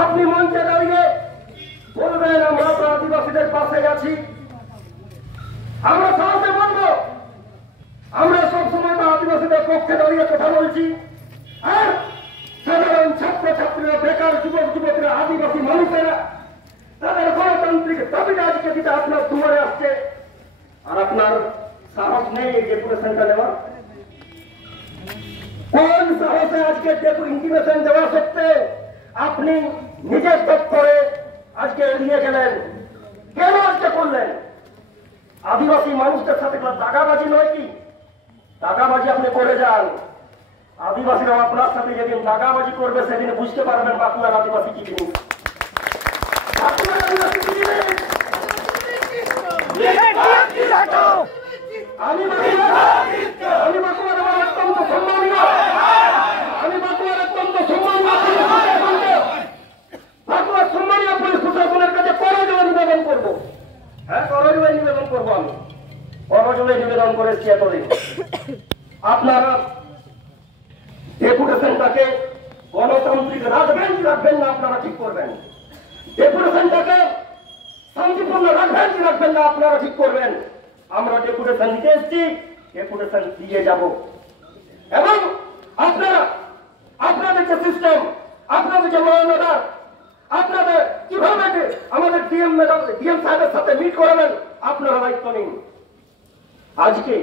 আপনি মঞ্চে দাঁড়িয়ে বলবেন আমরা তো আদিবাসীদের পাশে আছি। আমরা সাহসে বলবো আমরা সবসময় তো আদিবাসীদের পক্ষে দাঁড়িয়ে কথা বলছি। আর সাধারণ ছাত্রছাত্রীরা, বেকার যুবক যুবতীরা, আদিবাসী মানুষেরা তাদের গণতান্ত্রিক দাবিটা আজকে দিতে আপনার দুয়ারে আসছে। আর আপনার সাহস নেই এই ডেপুটেশনটা নেওয়া? কোন সাহসে আজকে ইন্টিমেশন দেওয়া সত্ত্বেও আপনি নিজের দপ্তরে আজকে এড়িয়ে গেলেন? কেন আজকে করলেন? আদিবাসী মানুষদের সাথে দাগাবাজি নয় কি? দাগাবাজি আপনি করে যান। আদিবাসীরা আপনার সাথে যেদিন দাগাবাজি করবে সেদিন বুঝতে পারবেন বাঁকুড়ার আদিবাসী কি জিনিস। আমি বাঁকুড়ার অত্যন্ত সম্মানীয়, আমি বাঁকুড়ার অত্যন্ত সম্মানীয় বাঁকুড়ার সম্মানীয় পুলিশ প্রশাসনের কাছে করজোড়ে নিবেদন করবো। হ্যাঁ, করজোড়ে নিবেদন করবো। আমি করজোড়ে নিবেদন করেছি এতদিন। আপনারা ডেপুটেশনটাকে গণতান্ত্রিক রাখবেন কি রাখবেন না আপনারা ঠিক করবেন। ডেপুটেশনটাকে শান্তিপূর্ণ রাখবেন কি রাখবেন না আপনারা ঠিক করবেন। আমরা ডেপুটেশন নিতে এসেছি, ডেপুটেশন দিয়ে যাব। এবং আপনারা আপনাদের যে সিস্টেম, আপনাদের যে মর্যাদা, আপনাদের কিভাবে আমাদের ডিএম সাহেবের সাথে মিট করাবেন আপনারা দায়িত্ব নিন। আজকে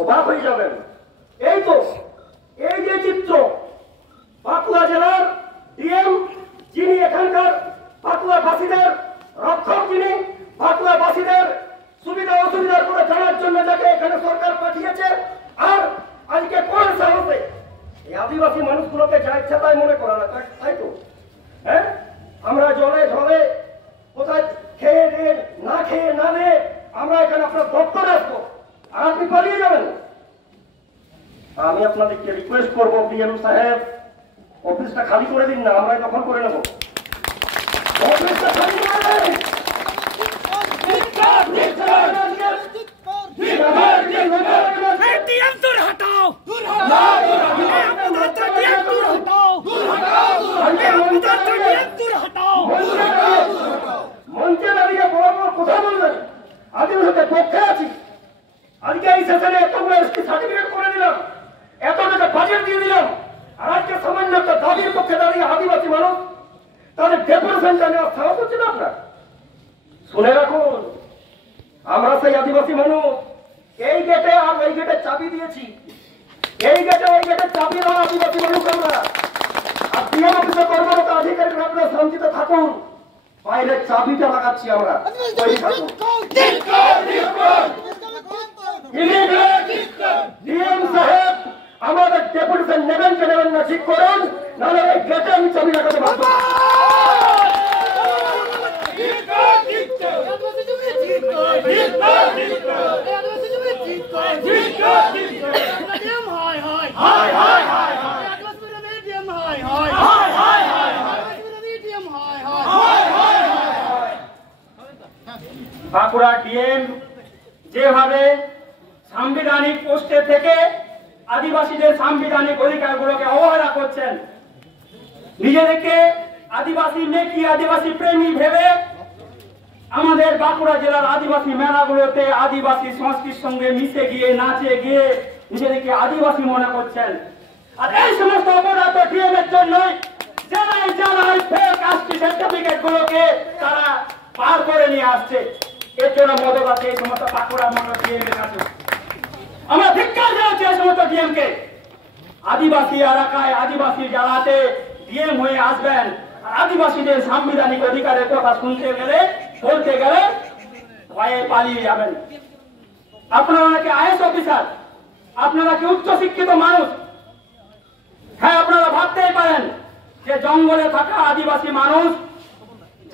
অবাক হয়ে যাবেন। এই তো এই যে চিত্র, বাঁকুড়া জেলার ডিএম যিনি এখানকার বাঁকুড়াবাসীদের রক্ষক, যিনি বাঁকুড়াবাসীদের সুবিধা অসুবিধার করে জানার জন্য যাকে এখানে সরকার পাঠিয়েছে, আর আজকে কোন সাহসে এই আদিবাসী মানুষগুলোকে যা ইচ্ছা তাই মনে করা না, তাই তো? হ্যাঁ, আমরা জলে ঝলে কোথায় খেয়ে দিয়ে না খেয়ে না নিয়ে আমরা এখানে আপনার দপ্তরে আসবো আর আপনি পালিয়ে যাবেন। আমি আপনাদেরকে রিকোয়েস্ট করবো, ডিএম সাহেব অফিসটা খালি করে দিন না, আমরা দখল করে নেব। অফিসটা খালি করে দিন। মঞ্চে দাঁড়িয়ে বড় বড় কথা বলবেন আদিবাসীদের পক্ষে আছি। আজকে এই সেশনে এতগুলো এসপি সার্টিফিকেট করে দিলাম, এত টাকা বাজেট দিয়ে দিলাম, আর আজকে সামান্য একটা দাবির পক্ষে দাঁড়িয়ে আদিবাসী মানুষ তাদের ডেপুটেশনটা নেওয়ার সাহস হচ্ছে না আপনার? শুনে রাখুন, আমরা সেই আদিবাসী মানুষ এই গেটে আর ওই গেটে চাবি দিয়েছি। এই গেটে ওই গেটে চাবি দেওয়া আদিবাসী মানুষ আমরা। আর ডিএম অফিসে কর্মরত আধিকারিকরা আপনারা শান্তিতে থাকুন, বাইরের চাবিটা লাগাচ্ছি আমরা। ডিএম সাহেব আমাদের ডেপুটেশন নেবেন কে নেবেন না ঠিক করুন, নাহলে এই গেটে আমি চাবি লাগাতে বাধ্য। বাঁকুড়া ডিএম যেভাবে সাংবিধানিক পোস্টে থেকে আদিবাসীদের সাংবিধানিক অধিকারগুলোকে অবহেলা করছেন, নিজেদেরকে আদিবাসী মেকি আদিবাসী প্রেমী ভেবে আমাদের বাঁকুড়া জেলার আদিবাসী মেলাগুলোতে আদিবাসী সংস্কৃতির সঙ্গে মিশে গিয়ে নাচে গিয়ে নিজেদেরকে আদিবাসী মনে করছেন। আর এই সমস্ত অপরাধ ডিএম এর জন্যই জেলায় জেলায় ফেক কাস্ট সার্টিফিকেট গুলোকে তারা পার করে নিয়ে আসছে। এর জন্য মদত আছে এই সমস্ত বাঁকুড়া মন্ডল ডিএম এর কাছে। আমরা ধিক্কার জানাচ্ছি এই সমস্ত ডিএম কে। আদিবাসী এলাকায় আদিবাসী জেলাতে ডিএম হয়ে আসবেন, আর আদিবাসীদের সাংবিধানিক অধিকারের কথা শুনতে গেলে বলতে গেলে ভয়ে পালিয়ে যাবেন। আপনারা নাকি আইএস অফিসার, আপনারা কি উচ্চ শিক্ষিত মানুষ? হ্যাঁ, আপনারা ভাবতেই পারেন যে জঙ্গলে থাকা আদিবাসী মানুষ,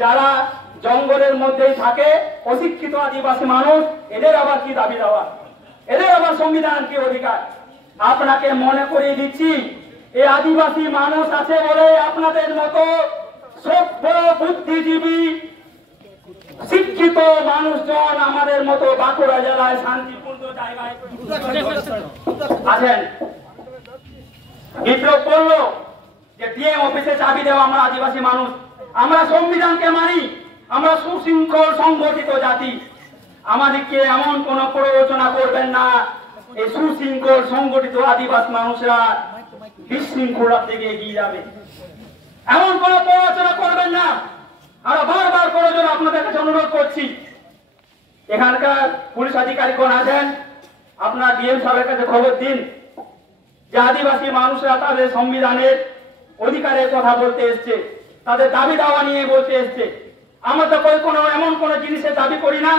যারা জঙ্গলের মধ্যেই থাকে, অশিক্ষিত আদিবাসী মানুষ, এদের আবার কি দাবি দেওয়া, এদের আবার সংবিধান কি অধিকার? আপনাকে মনে করিয়ে দিচ্ছি, এই আদিবাসী মানুষ আছে বলে আপনাদের মতো সভ্য বুদ্ধিজীবী শিক্ষিত মানুষজন আমাদের মতো বাঁকুড়া জেলায় শান্তিপূর্ণ জায়গায় আছেন। বিপ্লব বলল যে ডিএম অফিসে চাবি দেওয়া আমরা আদিবাসী মানুষ, আমরা সংবিধানকে মানি, আমরা সুশৃঙ্খল সংগঠিত জাতি। আমাদেরকে এমন কোন প্ররোচনা করবেন না এই সুশৃঙ্খল সংগঠিত আদিবাসী মানুষরা বিশৃঙ্খলার দিকে এগিয়ে যাবে, এমন কোন প্ররোচনা করবেন না। আমরা বারবার করার জন্য আপনাদের কাছে অনুরোধ করছি। এখানকার পুলিশ আধিকারিকগণ আছেন, আপনার ডিএম সাহেবের কাছে খবর দিন যে আদিবাসী মানুষরা তাদের সংবিধানের অধিকারের কথা বলতে এসছে, তাদের দাবি দাওয়া নিয়ে বলতে এসছে। আমরা তো কোনো এমন কোন জিনিসের দাবি করি না,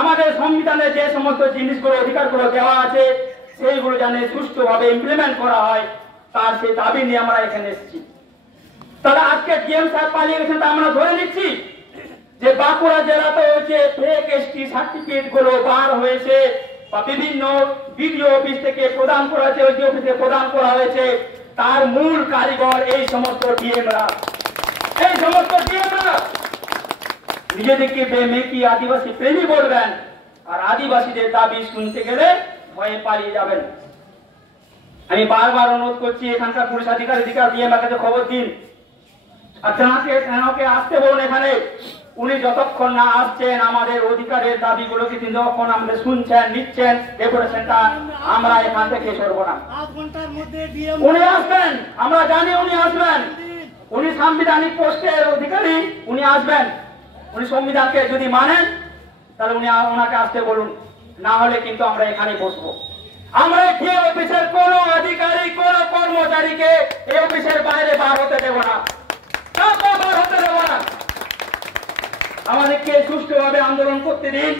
আমাদের সংবিধানে যে সমস্ত জিনিসগুলো অধিকারগুলো দেওয়া আছে সেইগুলো যেন সুষ্ঠুভাবে ইমপ্লিমেন্ট করা হয়, তার সেই দাবি নিয়ে আমরা এখানে এসেছি। তাহলে আজকে ডিএম সাহেব পালিয়ে গেছেন, তা আমরা ধরে নিচ্ছি যে বাঁকুড়া জেলাতে হচ্ছে ফেক এসটি সার্টিফিকেট গুলো বার হয়েছে বা বিভিন্ন বিডিও অফিস থেকে প্রদান করা হয়েছে, ওই অফিসে প্রদান করা হয়েছে, তার মূল কারিগর এই সমস্ত ডিএমরা। এই সমস্ত ডিএমরা নিজেদেরকে বেমেকি আদিবাসী প্রেমী বলবেন, আর আদিবাসীদের দাবি শুনতে গেলে ভয়ে পালিয়ে যাবেন। আমি বারবার অনুরোধ করছি এখানকার পুলিশ আধিকারিক ডিএম এর কাছে খবর দিন, আর তেনাকে আসতে বলুন এখানে। উনি যতক্ষণ না আসছেন আমাদের অধিকারের দাবিগুলোকে তিনি যতক্ষণ আমাদের শুনছেন, নিচ্ছেন ডেপুটেশনটা, আমরা এখান থেকে সরব না। উনি আসবেন, আমরা জানি উনি আসবেন, উনি সাংবিধানিক পোস্টের অধিকারী, উনি আসবেন। উনি সংবিধানকে যদি মানেন তাহলে উনি ওনাকে আসতে বলুন, না হলে কিন্তু আমরা এখানে বসবো। আমরা যে অফিসের কোন আধিকারী কোন কর্মচারীকে এই অফিসের বাইরে বার হতে দেব না, বার হতে দেব না। আমাদেরকে সুষ্ঠুভাবে আন্দোলন করতে দিন।